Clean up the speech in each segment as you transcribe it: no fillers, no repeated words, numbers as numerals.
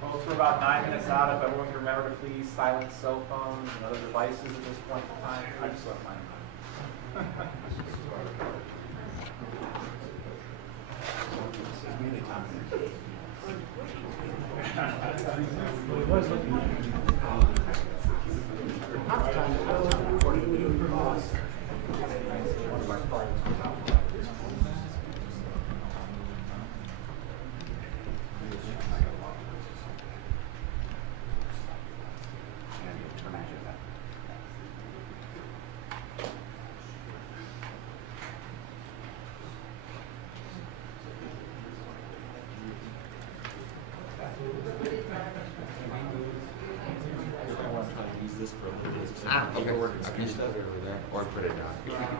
Folks, we're about 9 minutes out. If everyone can remember to please silence cell phones and other devices at this point in time. I just left mine. This for a little bit of paperwork and screen stuff over there, or put it down.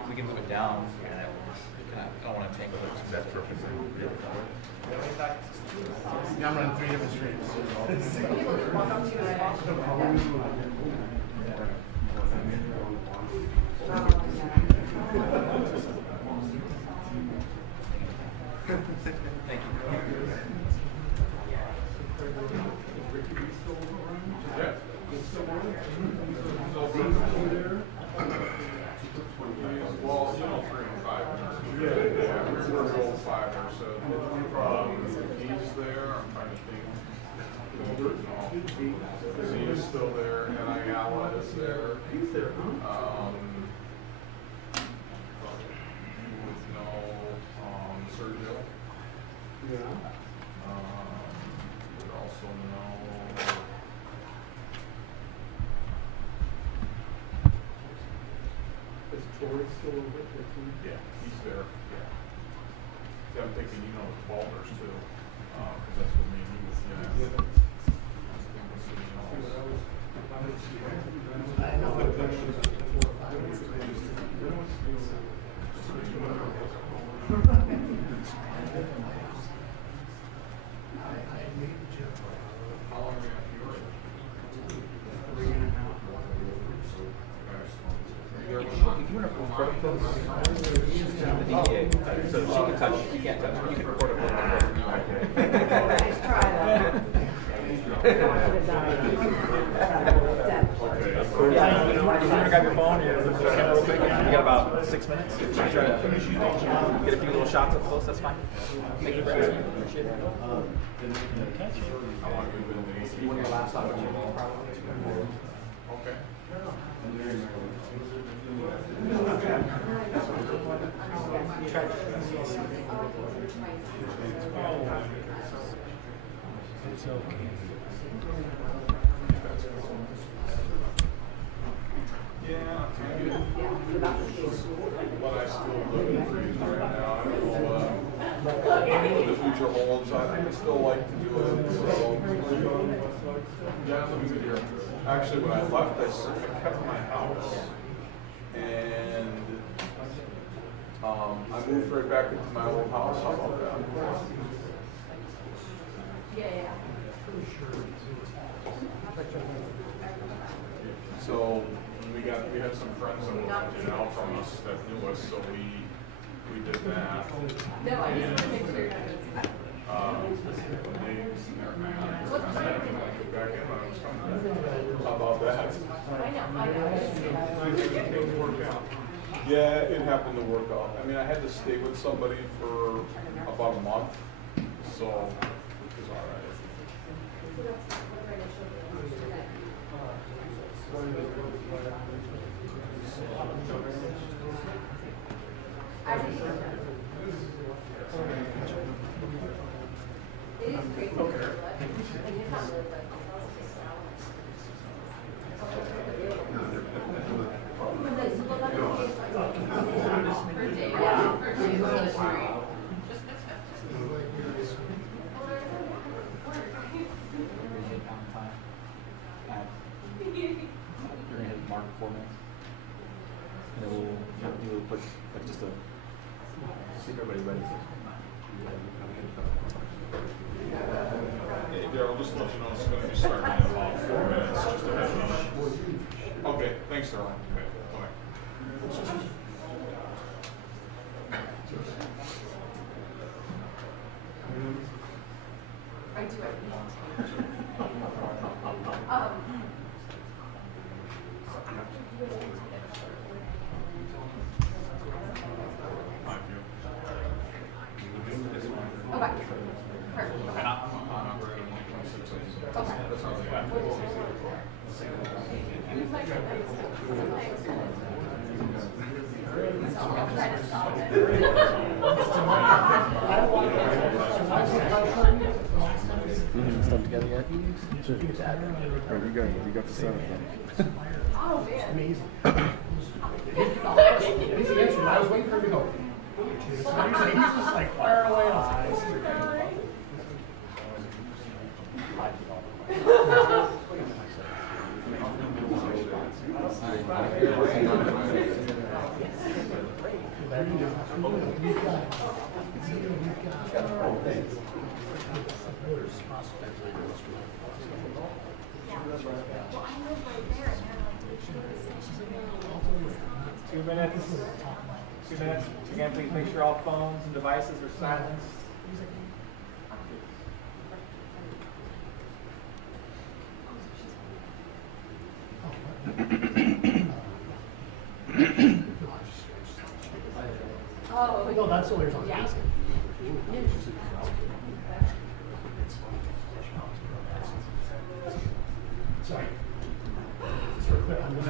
We can move it down, and I don't want to tangle it. That's perfect. Yeah, I'm running 3 different streams. Thank you. Yeah. Well, 3 and 5. Yeah, we're the old 5 or so. He's there. I'm trying to think. No. Z is still there. And Ayala is there. He's there, huh? With no Sergio. Yeah. Would also know. Is Troy still over there? Yeah, he's there. Yeah. See, I'm thinking, the Balders too, because that's what me and he was. Yeah. I know. How long are we going to be working? 3.5. If you want to record the DEA, so she can touch, you can't touch, you can record a little bit. Nice try, though. Yeah, you want to grab your phone or the camera real quick? You got about 6 minutes. Try to get a few little shots up close. That's fine. Thank you very much. Appreciate it. How long have we been in the You want your laptop? Okay. It's okay. Yeah. But I still live in dreams right now. I don't know what the future holds. I still like to do it. So, yeah, let me see here. Actually, when I left, I kept my house. And I moved right back into my old house. How about that? Yeah. So we had some friends that were renting out from us that knew us, so we did that. No, I just want to make sure. They, back in when I was coming back. How about that? I know. It worked out. Yeah, it happened to work out. I mean, I had to stay with somebody for about a month, so which was all right. So that's what our initial it is crazy. You're going to hit mark 4 minutes. real quick, like just to see if everybody's ready. Yeah, I'll just let you know as soon as we start in about 4 minutes, just to have you. Okay, thanks, Sterling. Okay, bye. I do it. Okay. Perfect. Okay. I'm trying to stop it. Stuff together yet? Sure. Alright, you got the setup then. Oh, man. Amazing. He's the answer. I was waiting for him to go. He's just like fire away on Two minutes. 2 minutes. Again, please make sure all phones and devices are silenced. Oh, no, that's the way I'm yeah. asking. Sorry. Just real quick, I'm just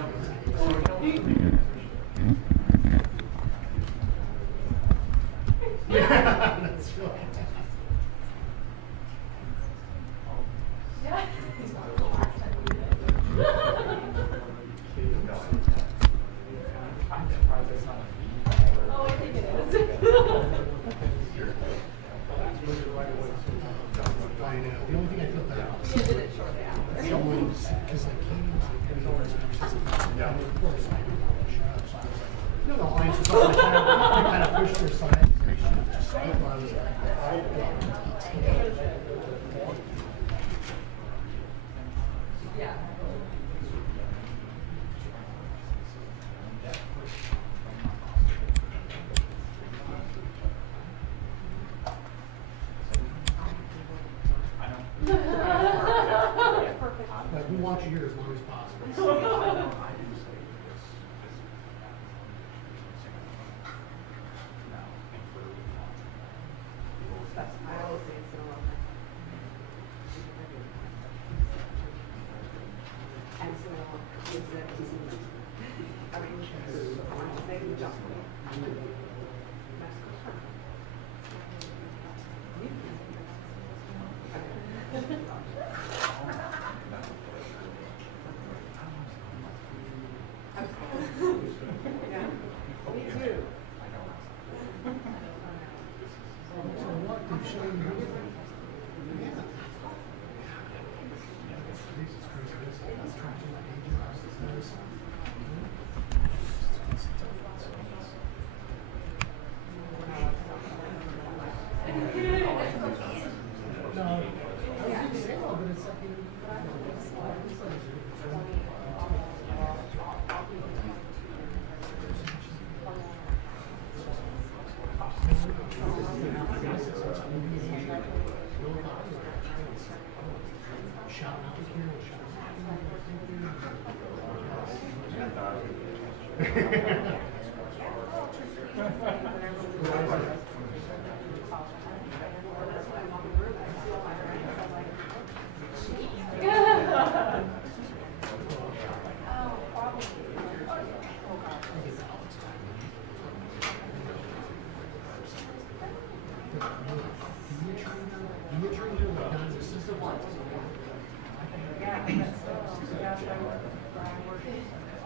yeah, that's right. Yeah. Oh, I think it is. I know. The only thing I feel bad about You did it shortly after. someone's, because like no, no, I just thought they kind of pushed their side. They should have just stood while I was Yeah. Perfect. But we want you here as long as possible. I always say it's so long. And so it's that easy. I mean, I want to say the job. Yeah, me too. So what did show you? No, I was going to say, oh, but it's like shouting out the camera,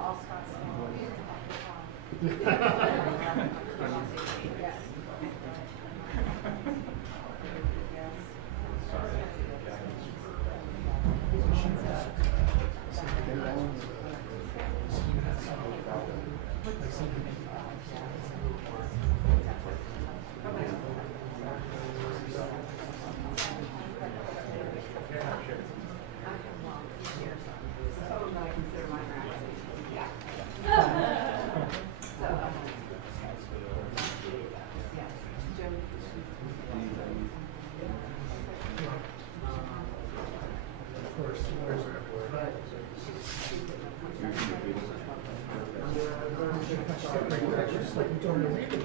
All Scottsdale. Just like we told her later.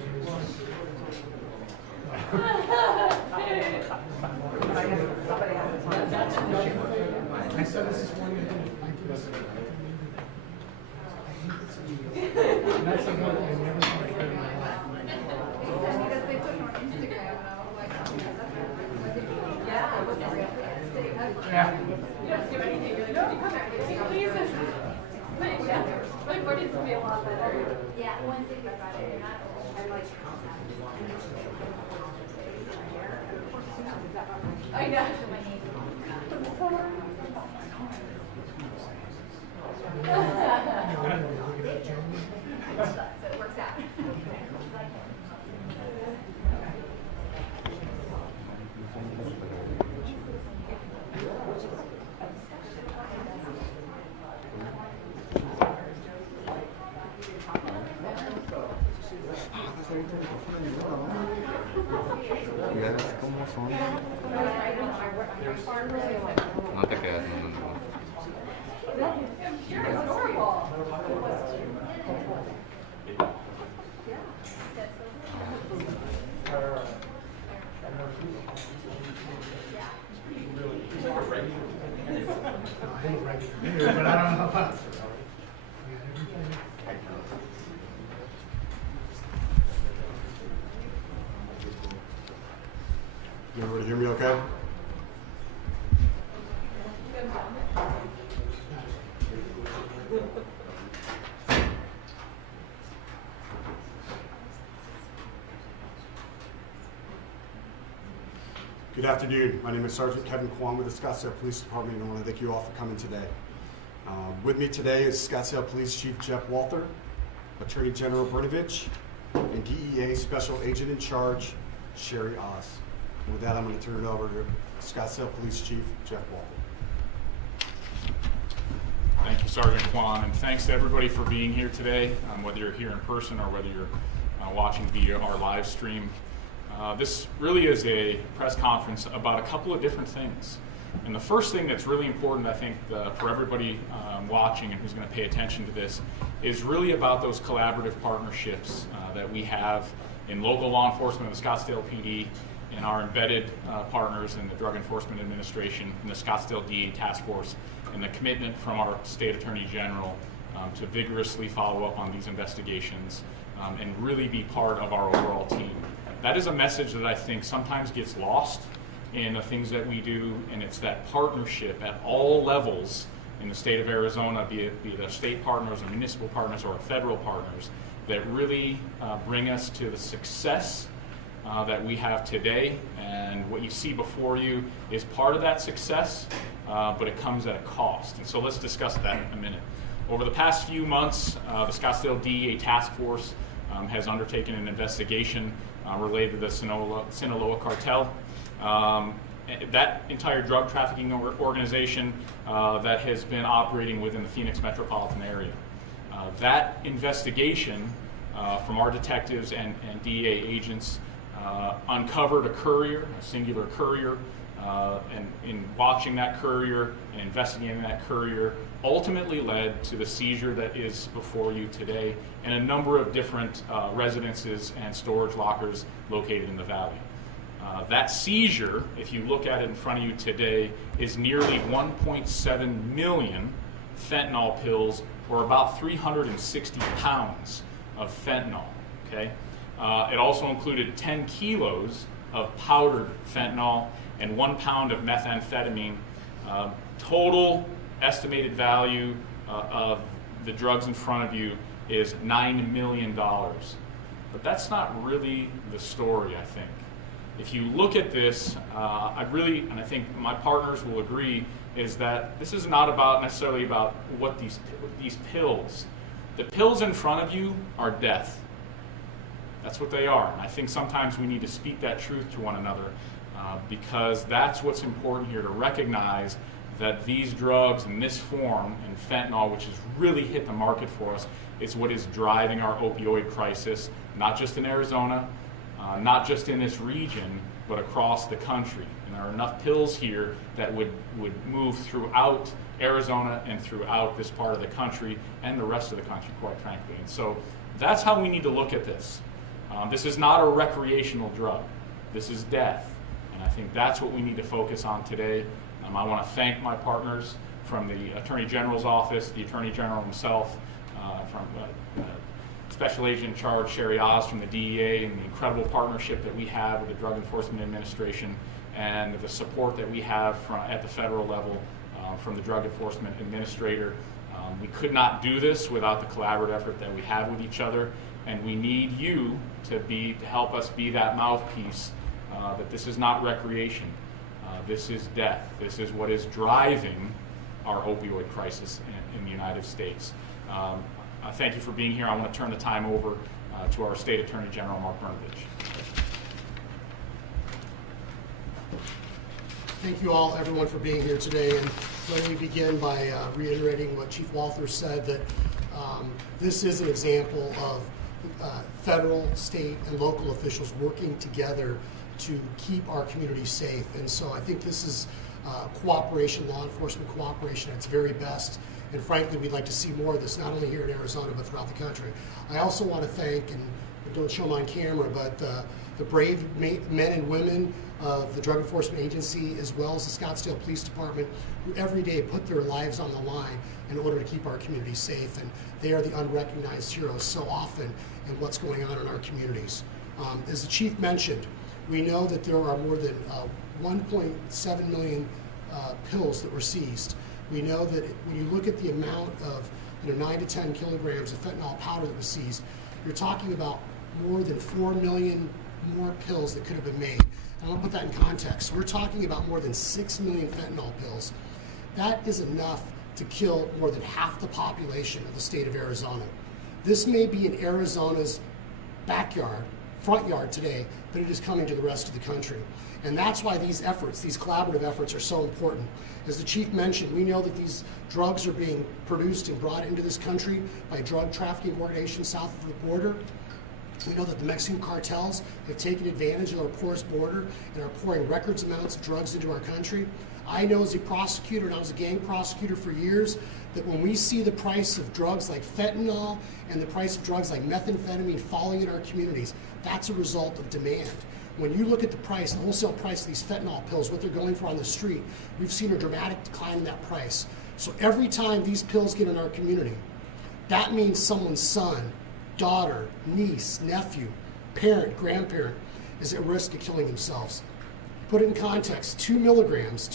Somebody has to talk. I said this morning. That's a good thing. Never thought I'd hear in my life. Because they put it on Instagram, and I was like, oh, yeah, it was a real thing. Yeah. You don't do anything. You're like, no, come back. Please. But yeah, my board needs to be a lot better. Yeah, one thing about it, you're not, I like, I know. so it works out. ¿Cómo son? No te quedas en un lugar. You're adorable. But I don't know about. Can everybody hear me okay? Good afternoon. My name is Sergeant Kevin Kwong with the Scottsdale Police Department, and I want to thank you all for coming today. With me today is Scottsdale Police Chief Jeff Walther, Attorney General Brnovich, and DEA Special Agent in Charge, Sherry Oz. And with that, I'm going to turn it over to Scottsdale Police Chief Jeff Walther. Thank you, Sergeant Kwan, and thanks to everybody for being here today, whether you're here in person or whether you're watching via our live stream. This really is a press conference about a couple of different things. And the first thing that's really important, I think, for everybody watching and who's going to pay attention to this is really about those collaborative partnerships that we have in local law enforcement of the Scottsdale PD and our embedded partners in the Drug Enforcement Administration and the Scottsdale DEA Task Force, and the commitment from our State Attorney General to vigorously follow up on these investigations and really be part of our overall team. That is a message that I think sometimes gets lost in the things that we do, and it's that partnership at all levels in the state of Arizona, be it a state partners, or municipal partners, or federal partners, that really bring us to the success that we have today. And what you see before you is part of that success, but it comes at a cost. And so let's discuss that in a minute. Over the past few months, the Scottsdale DEA Task Force has undertaken an investigation related to the Sinaloa cartel. That entire drug trafficking organization that has been operating within the Phoenix metropolitan area. That investigation from our detectives and DEA agents uncovered a courier, a singular courier, and in watching that courier and investigating that courier ultimately led to the seizure that is before you today and a number of different residences and storage lockers located in the valley. That seizure, if you look at it in front of you today, is nearly 1.7 million fentanyl pills, or about 360 pounds of fentanyl. Okay? It also included 10 kilos of powdered fentanyl and 1 pound of methamphetamine. Total estimated value of the drugs in front of you is $9 million. But that's not really the story, I think. If you look at this, and I think my partners will agree, is that this is not necessarily about what these pills. The pills in front of you are death. That's what they are. And I think sometimes we need to speak that truth to one another because that's what's important here, to recognize that these drugs in this form, and fentanyl, which has really hit the market for us, is what is driving our opioid crisis, not just in Arizona, not just in this region, but across the country. And there are enough pills here that would move throughout Arizona and throughout this part of the country and the rest of the country, quite frankly. And so that's how we need to look at this. This is not a recreational drug. This is death. And I think that's what we need to focus on today. I want to thank my partners from the Attorney General's office, the Attorney General himself, from Special Agent in Charge Sherry Oz from the DEA, and the incredible partnership that we have with the Drug Enforcement Administration, and the support that we have at the federal level from the Drug Enforcement Administrator. We could not do this without the collaborative effort that we have with each other, and we need you to help us be that mouthpiece that this is not recreation. This is death. This is what is driving our opioid crisis in the United States. Thank you for being here. I want to turn the time over to our State Attorney General, Mark Brnovich. Thank you all, everyone, for being here today. And let me begin by reiterating what Chief Walther said, that this is an example of federal, state, and local officials working together to keep our community safe. And so I think this is cooperation, law enforcement cooperation at its very best. And frankly, we'd like to see more of this, not only here in Arizona, but throughout the country. I also want to thank, and don't show them on camera, but the brave men and women of the Drug Enforcement Agency, as well as the Scottsdale Police Department, who every day put their lives on the line in order to keep our community safe. And they are the unrecognized heroes so often in what's going on in our communities. As the chief mentioned, we know that there are more than 1.7 million pills that were seized. We know that when you look at the amount of 9 to 10 kilograms of fentanyl powder that was seized, you're talking about more than 4 million more pills that could have been made. And I want to put that in context. We're talking about more than 6 million fentanyl pills. That is enough to kill more than half the population of the state of Arizona. This may be in Arizona's backyard, front yard today, but it is coming to the rest of the country. And that's why these efforts, these collaborative efforts, are so important. As the chief mentioned, we know that these drugs are being produced and brought into this country by drug trafficking organizations south of the border. We know that the Mexican cartels have taken advantage of our porous border and are pouring record amounts of drugs into our country. I know as a prosecutor, and I was a gang prosecutor for years, that when we see the price of drugs like fentanyl and the price of drugs like methamphetamine falling in our communities, that's a result of demand. When you look at the price, the wholesale price of these fentanyl pills, what they're going for on the street, we've seen a dramatic decline in that price. So every time these pills get in our community, that means someone's son, daughter, niece, nephew, parent, grandparent is at risk of killing themselves. Put it in context, 2 milligrams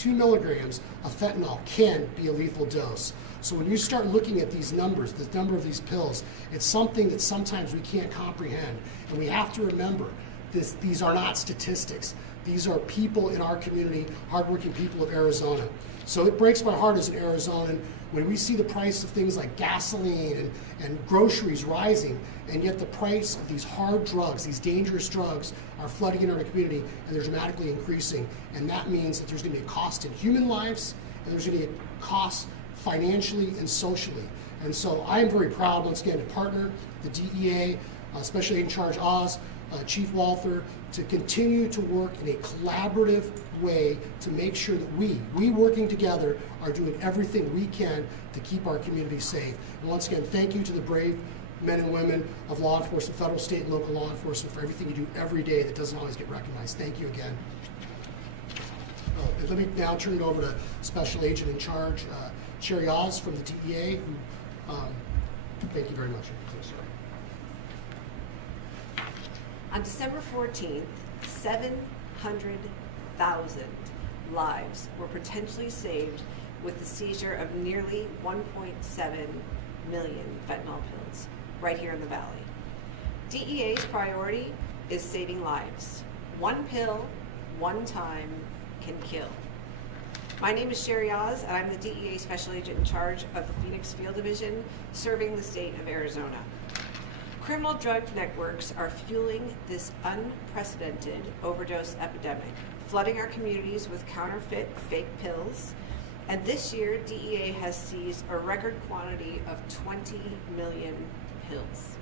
of fentanyl can be a lethal dose. So when you start looking at these numbers, the number of these pills, it's something that sometimes we can't comprehend. And we have to remember, these are not statistics. These are people in our community, hardworking people of Arizona. So it breaks my heart as an Arizonan when we see the price of things like gasoline and groceries rising, and yet the price of these hard drugs, these dangerous drugs, are flooding into our community, and they're dramatically increasing. And that means that there's going to be a cost in human lives, and there's going to be a cost financially and socially. And so I am very proud, once again, to partner the DEA, Special Agent in Charge Oz, Chief Walther, to continue to work in a collaborative way to make sure that we working together are doing everything we can to keep our community safe. And once again, thank you to the brave men and women of law enforcement, federal, state, and local law enforcement for everything you do every day that doesn't always get recognized. Thank you again. Let me now turn it over to Special Agent in Charge, Sherry Oz from the DEA. Thank you very much. On December 14th, 700,000 lives were potentially saved with the seizure of nearly 1.7 million fentanyl pills right here in the Valley. DEA's priority is saving lives. One pill, one time, can kill. My name is Sherry Oz, and I'm the DEA Special Agent in Charge of the Phoenix Field Division, serving the state of Arizona. Criminal drug networks are fueling this unprecedented overdose epidemic, flooding our communities with counterfeit fake pills. And this year, DEA has seized a record quantity of 20 million pills.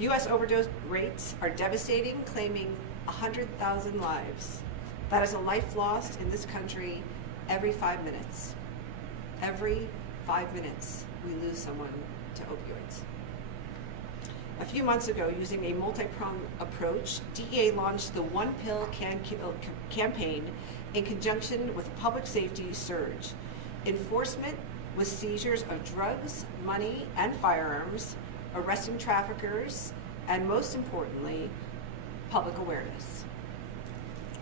U.S. overdose rates are devastating, claiming 100,000 lives. That is a life lost in this country every 5 minutes. Every 5 minutes, we lose someone to opioids. A few months ago, using a multi-pronged approach, DEA launched the One Pill Can Kill campaign in conjunction with a public safety surge. Enforcement with seizures of drugs, money, and firearms, arresting traffickers, and most importantly, public awareness.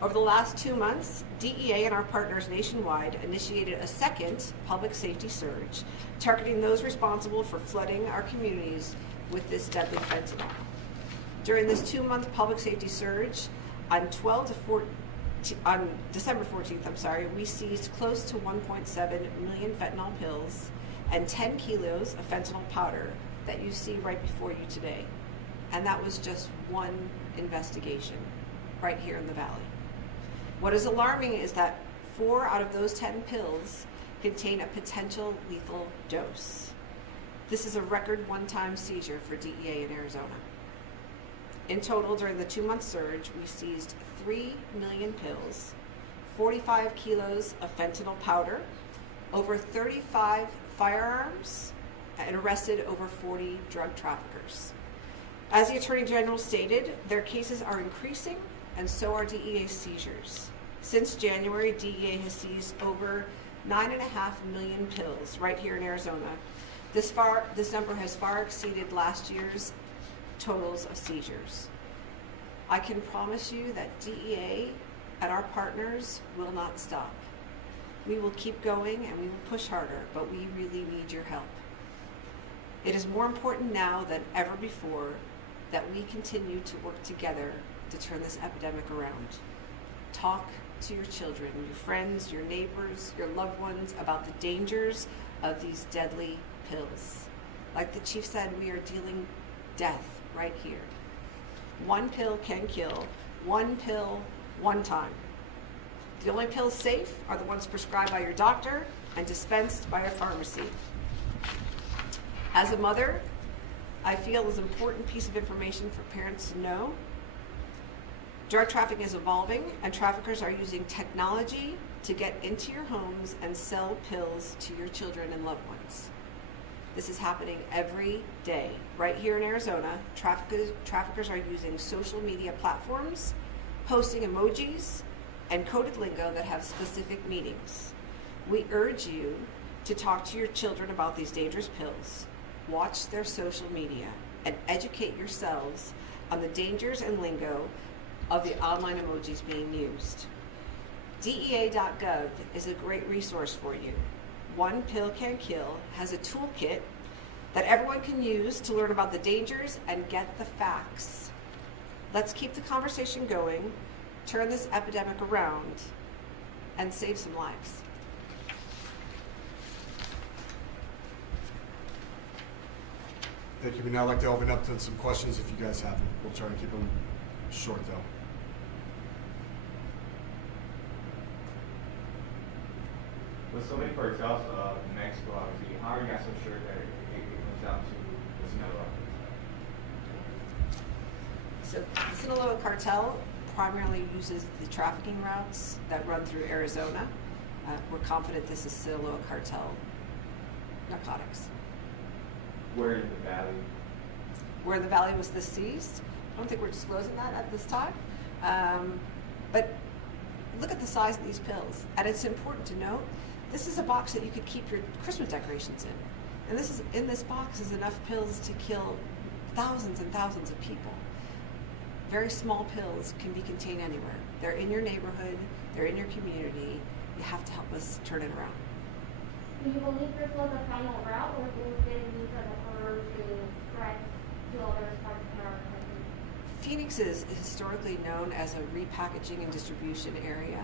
Over the last 2 months, DEA and our partners nationwide initiated a second public safety surge, targeting those responsible for flooding our communities with this deadly fentanyl. During this 2-month public safety surge, on December 14th, we seized close to 1.7 million fentanyl pills and 10 kilos of fentanyl powder that you see right before you today. And that was just one investigation right here in the Valley. What is alarming is that 4 out of those 10 pills contain a potential lethal dose. This is a record one-time seizure for DEA in Arizona. In total, during the 2-month surge, we seized 3 million pills, 45 kilos of fentanyl powder, over 35 firearms, and arrested over 40 drug traffickers. As the Attorney General stated, their cases are increasing, and so are DEA's seizures. Since January, DEA has seized over 9.5 million pills right here in Arizona. This number has far exceeded last year's totals of seizures. I can promise you that DEA and our partners will not stop. We will keep going and we will push harder, but we really need your help. It is more important now than ever before that we continue to work together to turn this epidemic around. Talk to your children, your friends, your neighbors, your loved ones about the dangers of these deadly pills. Like the chief said, we are dealing death right here. One pill can kill. One pill, one time. The only pills safe are the ones prescribed by your doctor and dispensed by a pharmacy. As a mother, I feel is an important piece of information for parents to know. Drug trafficking is evolving, and traffickers are using technology to get into your homes and sell pills to your children and loved ones. This is happening every day. Right here in Arizona, traffickers are using social media platforms, posting emojis, and coded lingo that have specific meanings. We urge you to talk to your children about these dangerous pills. Watch their social media and educate yourselves on the dangers and lingo of the online emojis being used. DEA.gov is a great resource for you. One Pill Can Kill has a toolkit that everyone can use to learn about the dangers and get the facts. Let's keep the conversation going, turn this epidemic around, and save some lives. Thank you. We'd now like to open up to some questions if you guys have them. We'll try to keep them short though. With so many cartels in Mexico, obviously, how are you guys so sure that it comes down to the Sinaloa? So the Sinaloa cartel primarily uses the trafficking routes that run through Arizona. We're confident this is Sinaloa cartel narcotics. Where in the valley? Where the valley was this seized, I don't think we're disclosing that at this time. But look at the size of these pills. And it's important to note, this is a box that you could keep your Christmas decorations in. And in this box is enough pills to kill thousands and thousands of people. Very small pills can be contained anywhere. They're in your neighborhood, they're in your community. You have to help us turn it around. Do you believe this was a final route, or was it used as a firm to spread to other parts of our country? Phoenix is historically known as a repackaging and distribution area.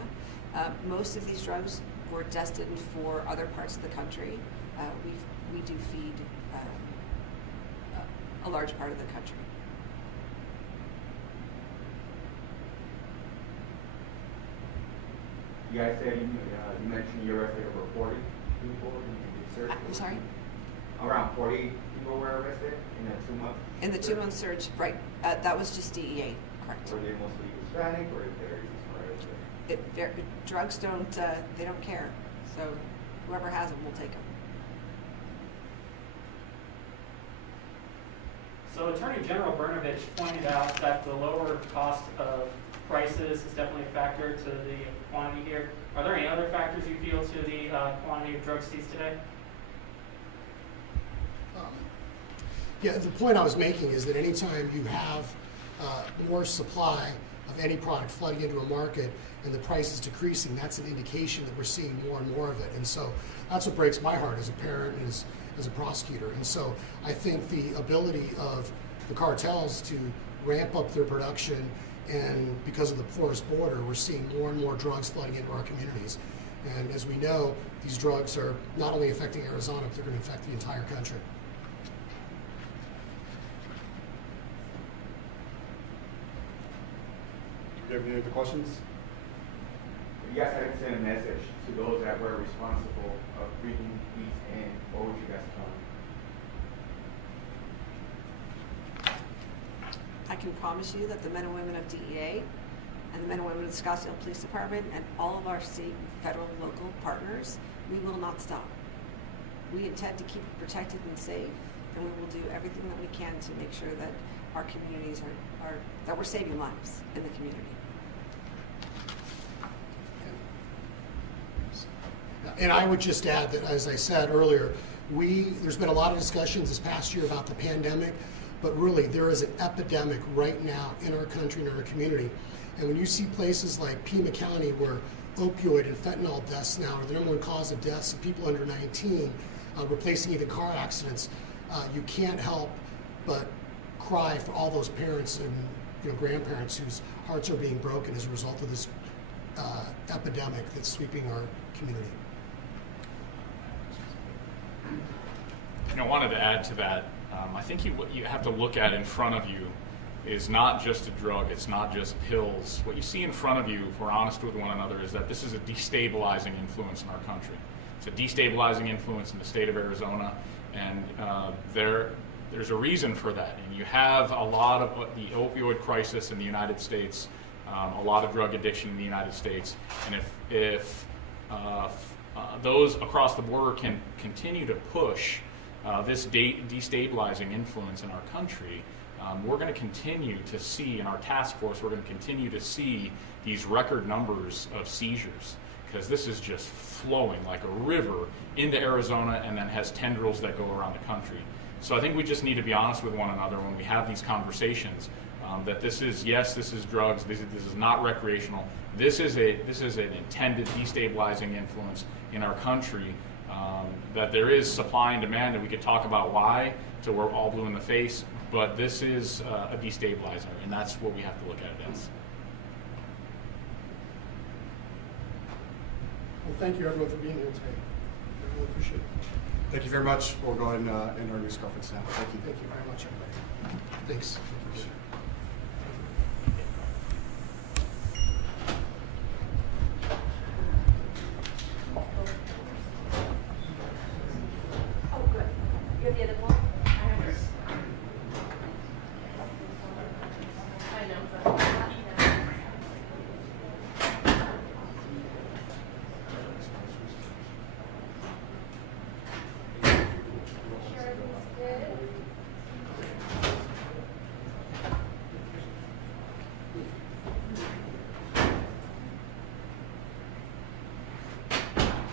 Most of these drugs were destined for other parts of the country. We do feed a large part of the country. You guys said you mentioned you arrested over 40 people. I'm sorry? Around 40 people were arrested in a 2-month. In the 2-month surge, right, that was just DEA, correct. Were they mostly Hispanic or is there Drugs don't, they don't care. So whoever has them will take them. So Attorney General Brnovich pointed out that the lower cost of prices is definitely a factor to the quantity here. Are there any other factors you feel to the quantity of drugs seized today? Yeah, the point I was making is that anytime you have more supply of any product flooding into a market and the price is decreasing, that's an indication that we're seeing more and more of it. And so that's what breaks my heart as a parent and as a prosecutor. And so I think the ability of the cartels to ramp up their production, and because of the porous border, we're seeing more and more drugs flooding into our communities. And as we know, these drugs are not only affecting Arizona, but they're going to affect the entire country. Do you have any other questions? If you guys had to send a message to those that were responsible of bringing these in, what would you guys tell them? I can promise you that the men and women of DEA and the men and women of the Scottsdale Police Department and all of our state, federal, and local partners, we will not stop. We intend to keep it protected and safe, and we will do everything that we can to make sure that our communities are that we're saving lives in the community. And I would just add that, as I said earlier, there's been a lot of discussions this past year about the pandemic, but really there is an epidemic right now in our country and in our community. And when you see places like Pima County where opioid and fentanyl deaths now are the #1 cause of deaths of people under 19, replacing even car accidents, you can't help but cry for all those parents and grandparents whose hearts are being broken as a result of this epidemic that's sweeping our community. I wanted to add to that. I think what you have to look at in front of you is not just a drug, it's not just pills. What you see in front of you, if we're honest with one another, is that this is a destabilizing influence in our country. It's a destabilizing influence in the state of Arizona, and there's a reason for that. And you have a lot of the opioid crisis in the United States, a lot of drug addiction in the United States, and if those across the border can continue to push this destabilizing influence in our country, we're going to continue to see, in our task force, we're going to continue to see these record numbers of seizures, because this is just flowing like a river into Arizona and then has tendrils that go around the country. So I think we just need to be honest with one another when we have these conversations, that this is drugs, this is not recreational, this is an intended destabilizing influence in our country, that there is supply and demand, and we could talk about why till we're all blue in the face, but this is a destabilizer, and that's what we have to look at it as. Well, thank you everyone for being here today. I really appreciate it. Thank you very much. We'll go ahead and end our news conference now. Thank you. Thank you very much, everybody. Thanks. Oh, good. You have the other one? I have yours. I know, but.